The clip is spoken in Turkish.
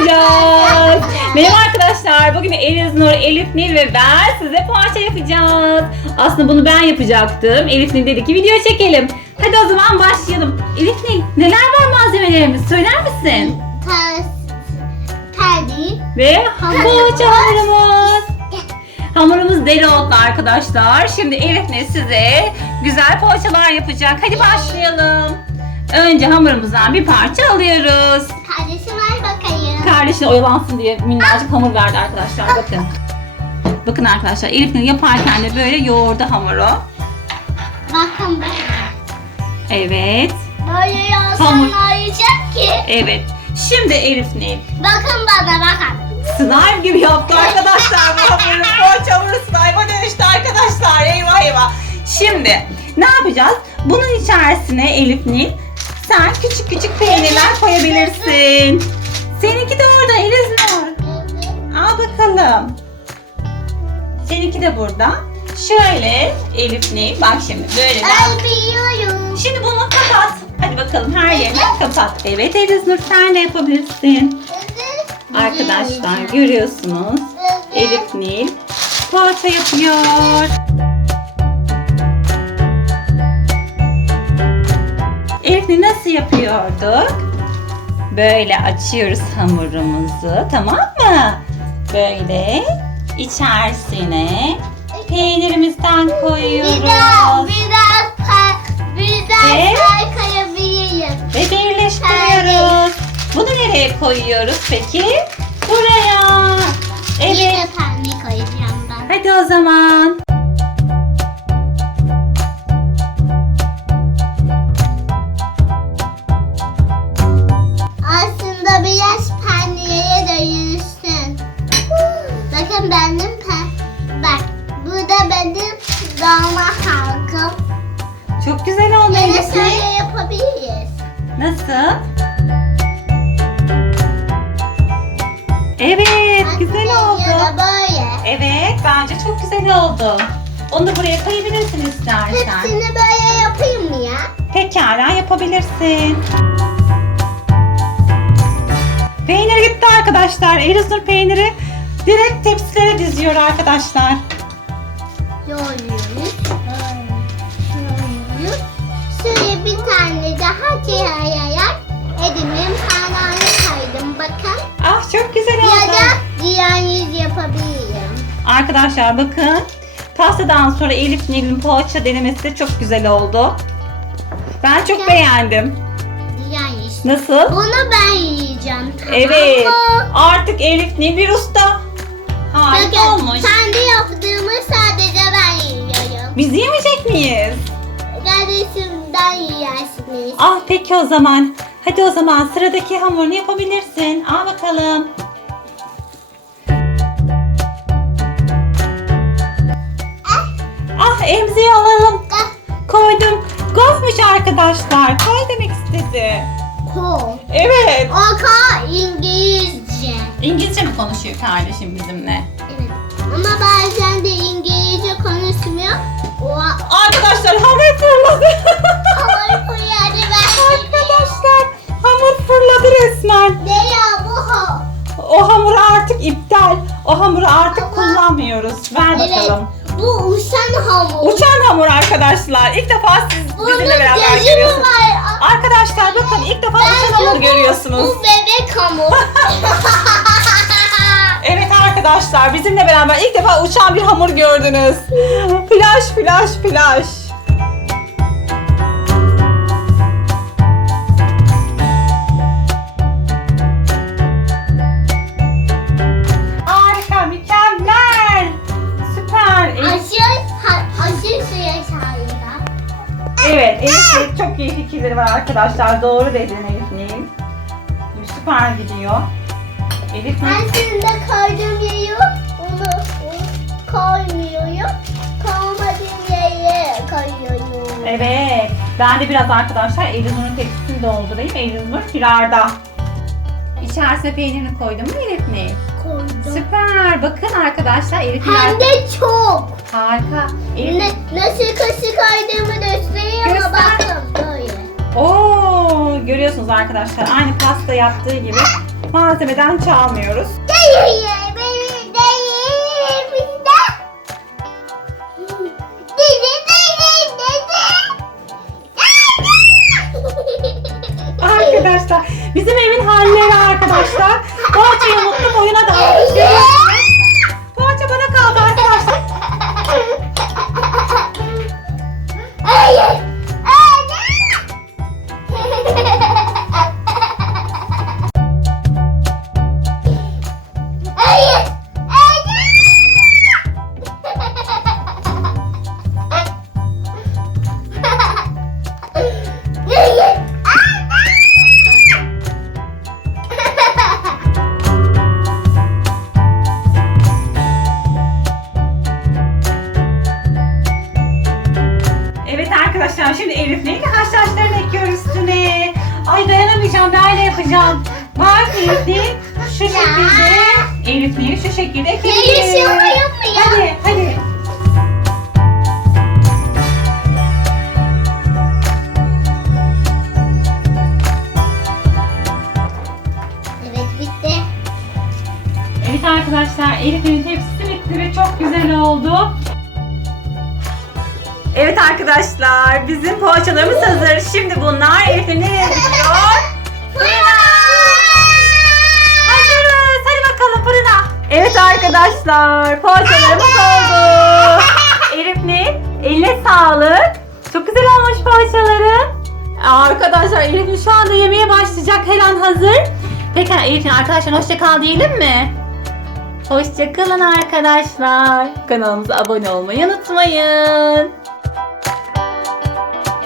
yapacağız. Merhaba arkadaşlar. Bugün Elif Nur, Elif Nil ve ben size poğaça yapacağız. Aslında bunu ben yapacaktım. Elif Nil dedi ki video çekelim. Hadi o zaman başlayalım. Elif Nil neler var malzemelerimiz söyler misin? Tas, terdi, Ve poğaça hamurumuz. Hamurumuz dereotlu arkadaşlar. Şimdi Elif Nil size güzel poğaçalar yapacak. Hadi başlayalım. Önce hamurumuzdan bir parça alıyoruz. Kardeşine oyalansın diye minnacık hamur verdi arkadaşlar bakın. Bakın arkadaşlar Elif Nil yaparken de böyle yoğurdu hamuru. Bakın böyle. Evet. Böyle Hamur. ne olacak ki? Evet. Şimdi Elif Nil Bakın bana bakın. slime gibi yaptı arkadaşlar bu hamuru. Poğaça hamuru slime'a dönüştü arkadaşlar. Eyvah eyvah. Şimdi ne yapacağız? Bunun içerisine Elif Nil sen küçük küçük peynirler koyabilirsin. Bakalım. Seninki de burada. Şöyle Elif Nil. Bak şimdi böyle. Ay biliyorum. Şimdi bunu kapat. Hadi bakalım her yerini kapat. Evet Elif Nur sen de yapabilirsin. Arkadaşlar görüyorsunuz. Elif Nil poğaça yapıyor. Elif Nil nasıl yapıyorduk? Böyle açıyoruz hamurumuzu tamam mı? Böyle içerisine peynirimizden Biraz, koyuyoruz. biraz, pa, biraz Ve- kaykayabilirim. Ve birleştiriyoruz. Bunu nereye koyuyoruz peki? Buraya. Evet. de pembe koyacağım ben. Hadi o zaman. Dama halkım. Çok güzel oldu Yine şöyle yapabiliriz. Nasıl? Evet, güzel Ya da oldu. böyle. Evet, bence çok güzel oldu. Onu da buraya koyabilirsin istersen. Hepsini böyle yapayım mı ya? Pekala yapabilirsin. Peynir gitti arkadaşlar. Elizur peyniri direkt tepsilere diziyor arkadaşlar. Yoğuruyoruz. Daha çeyrek elimin parmağını kaydım bakın. Ah çok güzel Ya oldu. da diğer yapabilirim. Arkadaşlar bakın. Pastadan sonra Elif Nil'in poğaça denemesi de çok güzel oldu. Ben çok beğendim. Diğer yüz. Nasıl? Bunu ben yiyeceğim Evet. mı? Artık Elif Nil bir usta. Harika Bakın olmuş. kendi yaptığımı sadece ben yiyorum. Biz yemeyecek miyiz? Kardeşimden yersiniz. Ah peki o zaman. Hadi o zaman sıradaki hamurunu yapabilirsin. Al bakalım. Ah emziği alalım. Ah, Koydum. Golfmuş arkadaşlar. Koy demek istedi. Ko. Evet. Oka İngilizce. İngilizce mi konuşuyor kardeşim bizimle? Evet. Ama bazen de İngilizce konuşmuyor. Kullanmıyoruz. Ver bakalım. Bu uçan hamur. Uçan hamur arkadaşlar. İlk defa siz Bunun bizimle beraber gözü mü görüyorsunuz. var? Arkadaşlar bakın ilk defa uçan hamur bu- görüyorsunuz. Bu bebek hamur. Evet arkadaşlar bizimle beraber ilk defa uçan bir hamur gördünüz. Flash flash flash. Fikirleri var arkadaşlar. Doğru dedin Elif Nil. Süper gidiyor. Elif Nil. Aslında koyduğum yeri onu koymuyorum. Koymadığım yere koyuyorum. Evet. Ben de biraz arkadaşlar Elinur'un tepsisini doldurayım. Elinur firarda. İçerisine peynirini koydum mu Elif Nil? Koydum. Süper. Bakın arkadaşlar Elif Hem Nil. de çok. Harika. Elif Ne, nasıl kaşık koyduğumu göstereyim ama bakın. Oo, görüyorsunuz arkadaşlar. Aynı pasta yaptığı gibi malzemeden çalmıyoruz. Arkadaşlar bizim evin halleri arkadaşlar. Poğaçayı unuttum oyuna dalmış. Poğaça arkadaşlar şimdi Elif neyle haşhaşlarını ekliyoruz üstüne. Ay dayanamayacağım böyle yapacağım. Var Elif'in şu şekilde. Elif'in şu şekilde ya? Hadi hadi. Evet bitti. Evet arkadaşlar Elif'in tepsisi bitti ve çok güzel oldu. Evet arkadaşlar bizim poğaçalarımız hazır. Şimdi bunlar Elif'in nereye gidiyor? Hazırız. Hadi bakalım fırına. Evet arkadaşlar poğaçalarımız oldu. Elif ne? Eline sağlık. Çok güzel olmuş poğaçaları. Arkadaşlar Elif'in şu anda yemeğe başlayacak. Her an hazır. Peki Elif'in arkadaşlar hoşça kal diyelim mi? Hoşçakalın arkadaşlar. Kanalımıza abone olmayı unutmayın.